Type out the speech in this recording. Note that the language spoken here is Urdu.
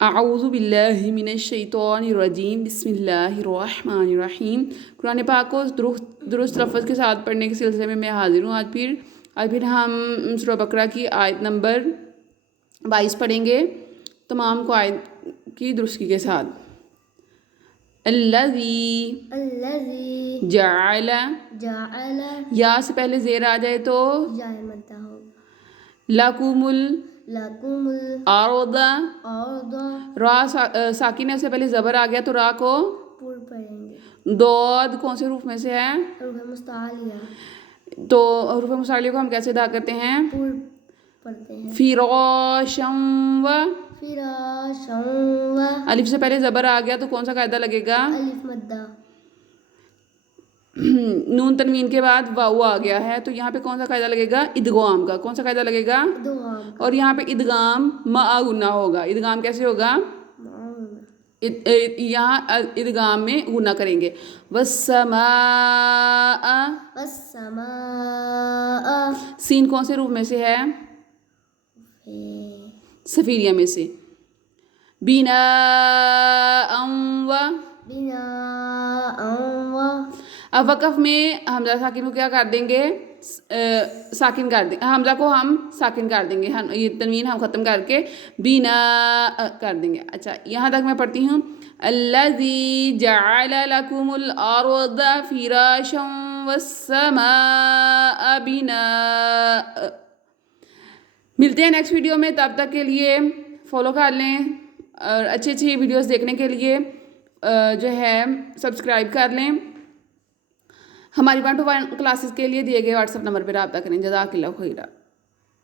اعوذ باللہ من الشیطان الرجیم بسم اللہ الرحمن الرحیم۔ قرآن پاک کو درست لفظ کے ساتھ پڑھنے کے سلسلے میں حاضر ہوں۔ آج پھر ہم سورہ بقرہ کی آیت نمبر 22 پڑھیں گے، تمام کو آیت کی درستگی کے ساتھ۔ الذی جعل، یا سے پہلے زیر آ جائے تو لکم الارض، را ساکن ہے، اس سے پہلے زبر آ گیا تو را کو دود کون سے حروف میں سے ہے؟ حروف مستعلیہ۔ تو حروف مستعلیہ کو ہم کیسے ادا کرتے ہیں؟ فراشم و، الف سے پہلے زبر آ گیا تو کون سا قاعدہ لگے گا؟ الف مدہ۔ نون تنوین کے بعد واو آ گیا ہے تو یہاں پہ کون سا قاعدہ لگے گا؟ ادغام کا۔ کون سا قاعدہ لگے گا؟ اور یہاں پہ ادغام مع غنہ ہوگا۔ ادغام کیسے ہوگا؟ یہاں ادغام میں غنہ کریں گے۔ والسماء، سین کون سے حروف میں سے ہے؟ صفیریہ میں سے۔ بناء و، اب وقف میں حمزہ ساکن کو کیا کر دیں گے؟ ساکن کر دیں، حمزہ کو ہم ساکن کر دیں گے، یہ تنوین ہم ختم کر کے بنا کر دیں گے۔ اچھا یہاں تک میں پڑھتی ہوں۔ الذی جعل لکم الارض فراشا والسماء بناء۔ ملتے ہیں نیکسٹ ویڈیو میں، تب تک کے لیے فالو کر لیں اور اچھی ویڈیوز دیکھنے کے لیے جو ہے سبسکرائب کر لیں۔ ہماری 1 to 1 کلاسز کے لیے دیے گئے واٹس ایپ نمبر پہ رابطہ کریں۔ جزاک اللہ خیرہ۔